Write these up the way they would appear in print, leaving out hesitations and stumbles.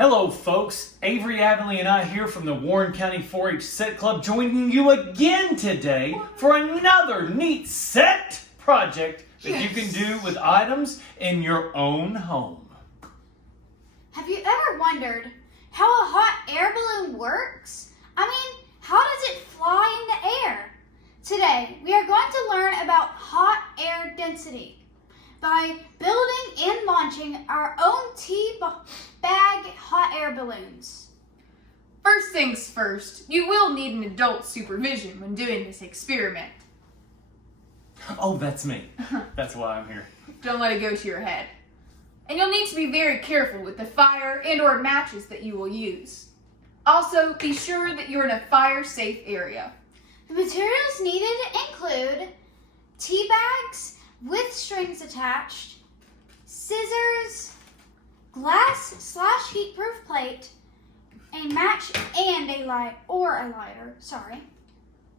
Hello folks, Avery Avenley and I here from the Warren County 4-H Set Club joining you again today for another neat set project that you can do with items in your own home. Have you ever wondered how a hot air balloon works? I mean, how does it fly in the air? Today, we are going to learn about hot air density by building and launching our own tea bag hot air balloons. First things first, you will need an adult supervision when doing this experiment. Oh, that's me. That's why I'm here. Don't let it go to your head. And you'll need to be very careful with the fire and or matches that you will use. Also, be sure that you're in a fire-safe area. The materials needed include tea bags with strings attached, scissors, glass/heat-proof plate, a match and a lighter.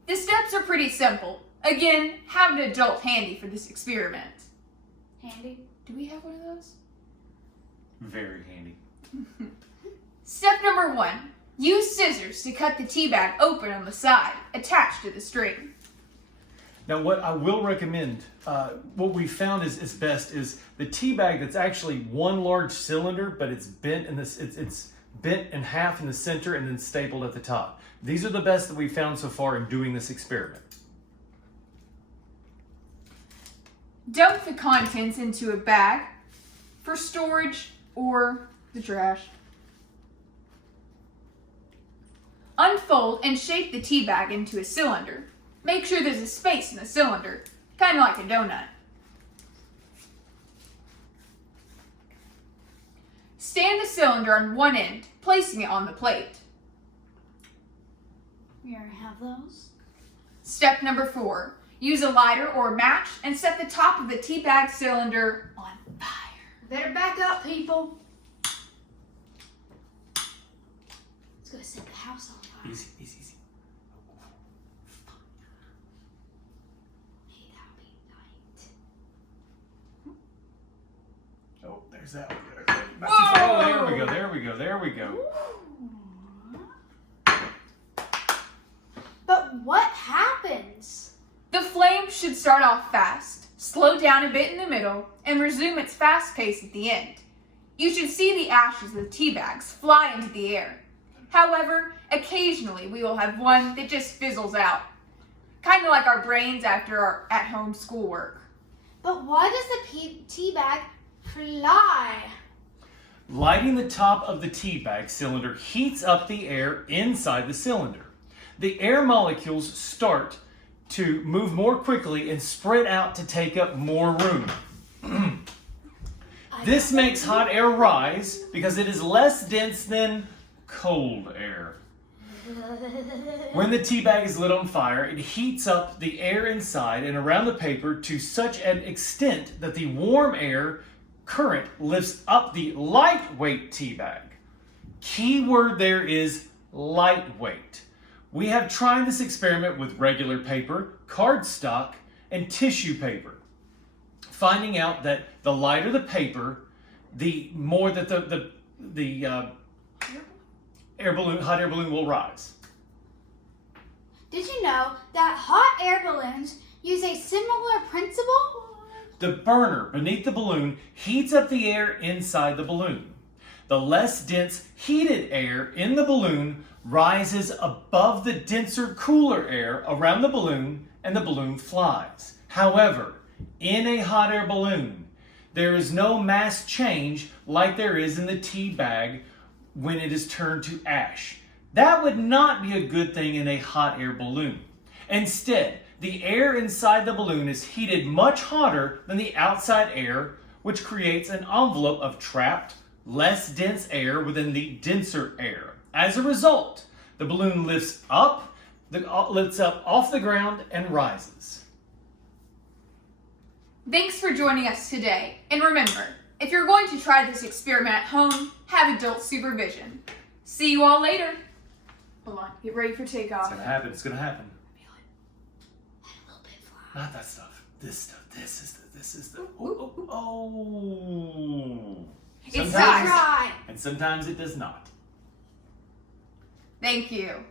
The steps are pretty simple. Again, have an adult handy for this experiment. Handy. Do we have one of those? Very handy. Step number 1. Use scissors to cut the tea bag open on the side, attached to the string. Now what I will recommend, what we found is best is the tea bag that's actually one large cylinder, but it's bent in this, it's bent in half in the center and then stapled at the top. These are the best that we've found so far in doing this experiment. Dump the contents into a bag for storage or the trash. Unfold and shape the tea bag into a cylinder. Make sure there's a space in the cylinder, kind of like a donut. Stand the cylinder on one end, placing it on the plate. We already have those. Step number 4. Use a lighter or a match and set the top of the tea bag cylinder on fire. Better back up, people. Let's go set the house on fire. Easy. Hey, that'll be light. Oh, there's that one. Oh, there we go. But what happens? The flame should start off fast, slow down a bit in the middle, and resume its fast pace at the end. You should see the ashes of the tea bags fly into the air. However, occasionally we will have one that just fizzles out. Kind of like our brains after our at-home schoolwork. But why does the tea bag fly? Lighting the top of the tea bag cylinder heats up the air inside the cylinder. The air molecules start to move more quickly and spread out to take up more room. This makes hot air rise because it is less dense than cold air. When the tea bag is lit on fire, it heats up the air inside and around the paper to such an extent that the warm air current lifts up the lightweight tea bag. Key word there is lightweight. We have tried this experiment with regular paper, cardstock, and tissue paper, finding out that the lighter the paper, the more that the hot air balloon will rise. Did you know that hot air balloons use a similar principle? The burner beneath the balloon heats up the air inside the balloon. The less dense heated air in the balloon rises above the denser, cooler air around the balloon and the balloon flies. However, in a hot air balloon, there is no mass change like there is in the tea bag when it is turned to ash. That would not be a good thing in a hot air balloon. Instead, the air inside the balloon is heated much hotter than the outside air, which creates an envelope of trapped, less dense air within the denser air. As a result, the balloon lifts up off the ground and rises. Thanks for joining us today. And remember, if you're going to try this experiment at home, have adult supervision. See you all later. Hold on, get ready for takeoff. It's gonna happen. A little bit fly. Not that stuff. This stuff. This is the. Oh. It's time. And and sometimes it does not. Thank you.